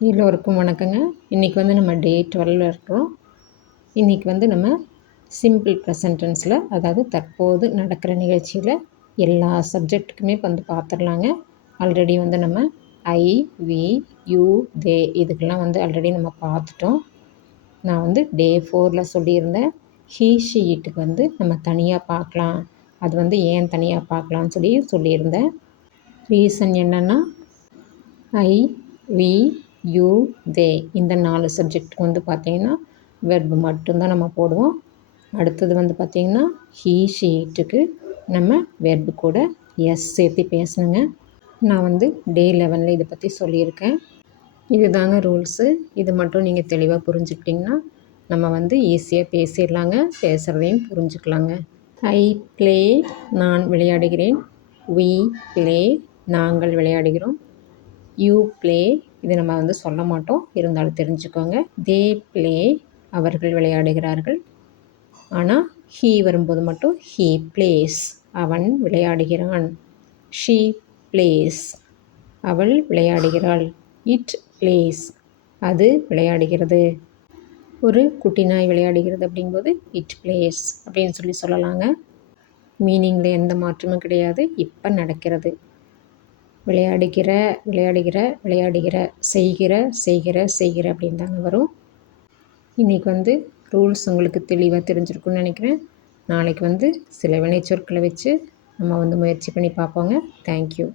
எல்லோருக்கும் வணக்கங்க. இன்றைக்கி வந்து நம்ம டே 12 இருக்கிறோம். இன்றைக்கி வந்து நம்ம சிம்பிள் ப்ரெசன்ட் டென்ஸில், அதாவது தற்போது நடக்கிற நிகழ்ச்சியில் எல்லா சப்ஜெக்ட்டுக்குமே வந்து பார்த்துடலாங்க. ஆல்ரெடி வந்து நம்ம ஐ, வி, யூ, தே இதுக்கெல்லாம் வந்து ஆல்ரெடி நம்ம பார்த்துட்டோம். நான் வந்து டே 4ல் சொல்லியிருந்தேன், ஹீ ஷீட்டுக்கு வந்து நம்ம தனியாக பார்க்கலாம். அது வந்து ஏன் தனியாக பார்க்கலான்னு சொல்லியிருந்தேன். ரீசன் என்னென்னா, ஐ, வி, யூ, தே இந்த 4 சப்ஜெக்ட்டுக்கு வந்து பார்த்திங்கன்னா வெர்பு மட்டும்தான் நம்ம போடுவோம். அடுத்தது வந்து பார்த்திங்கன்னா ஹீ ஷீட்டுக்கு நம்ம வெர்பு கூட எஸ் சேர்த்து பேசணுங்க. நான் வந்து டே 11ல் இதை பற்றி சொல்லியிருக்கேன். இது தாங்க ரூல்ஸு. இது மட்டும் நீங்கள் தெளிவாக புரிஞ்சுக்கிட்டிங்கன்னா நம்ம வந்து ஈஸியாக பேசிடலாங்க, பேசுகிறதையும் புரிஞ்சுக்கலாங்க. ஐ ப்ளே நான் விளையாடுகிறேன். வி ப்ளே நாங்கள் விளையாடுகிறோம். யூ ப்ளே இது நம்ம வந்து சொல்ல மாட்டோம், இருந்தாலும் தெரிஞ்சுக்கோங்க. தே ப்ளே அவர்கள் விளையாடுகிறார்கள். ஆனால் ஹீ வரும்போது மட்டும் ஹீ ப்ளேஸ் அவன் விளையாடுகிறான். ஷீ ப்ளேஸ் அவள் விளையாடுகிறாள். இட் ப்ளேஸ் அது விளையாடுகிறது. ஒரு குட்டி நாய் விளையாடுகிறது அப்படிங்கும்போது இட் ப்ளேஸ் அப்படின்னு சொல்லலாங்க. மீனிங்கில் எந்த மாற்றமும் கிடையாது. இப்போ நடக்கிறது. விளையாடுகிற விளையாடுகிற விளையாடுகிற செய்கிற செய்கிற செய்கிற அப்படின்னு தாங்க வரும். இன்றைக்கி வந்து ரூல்ஸ் உங்களுக்கு தெளிவாக தெரிஞ்சிருக்குன்னு நினைக்கிறேன். நாளைக்கு வந்து சில வினைச்சொற்களை வச்சு நம்ம வந்து முயற்சி பண்ணி பார்ப்போங்க. தேங்க்யூ.